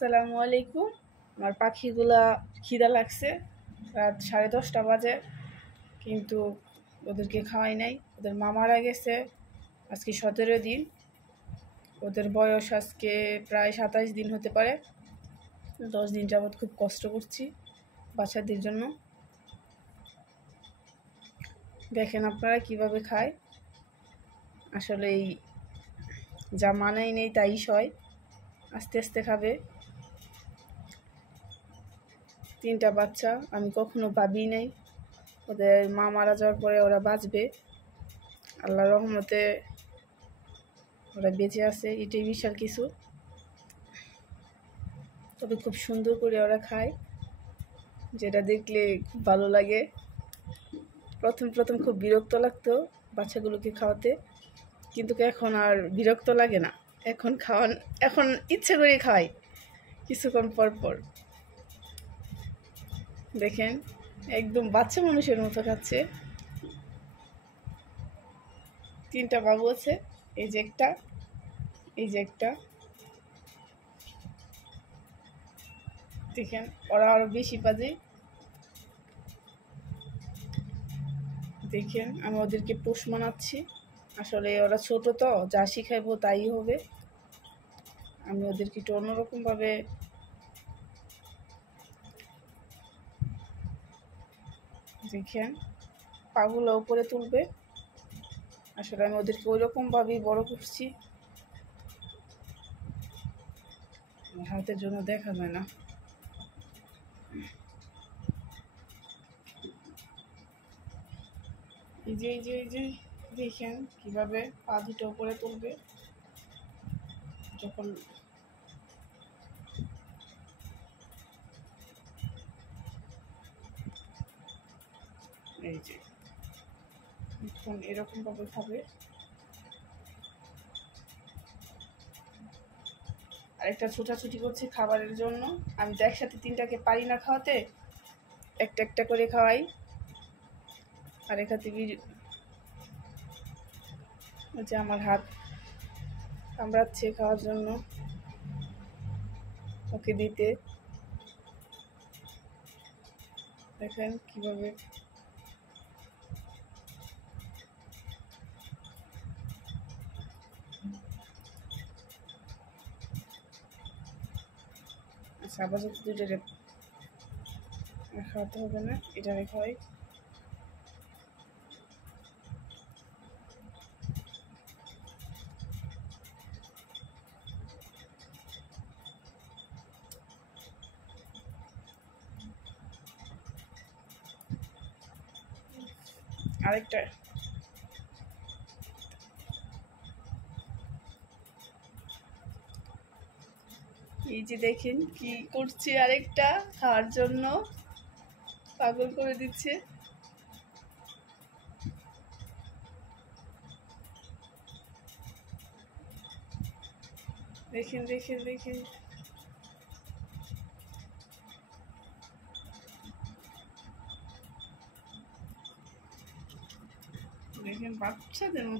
আসসালামু আলাইকুম। আমার পাখিগুলা খিদা লাগছে, রাত 10:30 বাজে, কিন্তু ওদেরকে খাওয়াই নাই। ওদের মা মারা গেছে আজকে 17 দিন। ওদের বয়স আজকে প্রায় 27 দিন হতে পারে। 10 দিন যাবৎ খুব কষ্ট করছি বাচ্চাদের জন্য। দেখেন আপনারা কিভাবে খায়। আসলে এই যা মানাই নেই তাই সয়, আস্তে আস্তে খাবে। 3টা বাচ্চা, আমি কখনো ভাবি নাই ওদের মা মারা যাওয়ার পরে ওরা বাঁচবে। আল্লাহর রহমতে ওরা বেঁচে আছে, এটাই বিশাল কিছু। তবে খুব সুন্দর করে ওরা খায়, যেটা দেখলে খুব ভালো লাগে। প্রথম প্রথম খুব বিরক্ত লাগতো বাচ্চাগুলোকে খাওয়াতে, কিন্তু এখন আর বিরক্ত লাগে না। এখন ইচ্ছে করে খাই কিছুক্ষণ পর পর। দেখেন একদম বাচ্চা মানুষের মতো খাচ্ছে। 3টা বাবু আছে, এই যে একটা, এই যে একটা। দেখেন ওরা আরো বেশি বাজে। দেখেন আমি ওদেরকে পোষ মানাচ্ছি। আসলে ওরা ছোট তো, যা শিখাইবো তাই হবে। আমি ওদেরকে একটু অন্যরকমভাবে দেখেন পাগুলো উপরে তুলবে। আসলে আমি ওদেরকে ওই রকমভাবেই বড় করছি। হাতের জন্য দেখা যায় না। এই যে এই যে এই যে দেখেন কিভাবে পা দুটো উপরে তুলবে যখন এই যে এখন এরকম ভাবে খাবে। আরেকটা ছোটাছুটি করছে খাবারের জন্য। আমি তো একসাথে 3টাকে পারি না খাওয়াতে, একটা একটা করে খাওয়াই। আর এখানে যে আমার হাত কামড়াচ্ছে খাওয়ার জন্য ওকে দিতে। দেখেন কিভাবে আচ্ছা, আপাতত 2টা খাওয়াতে হবে না, এটা খাওয়াই। আরেকটা এই যে দেখেন কি করছে, আরেকটা খাওয়ার জন্য পাগল করে দিচ্ছে। দেখেন দেখেন দেখেন দেখেন বাচ্চাদের মতো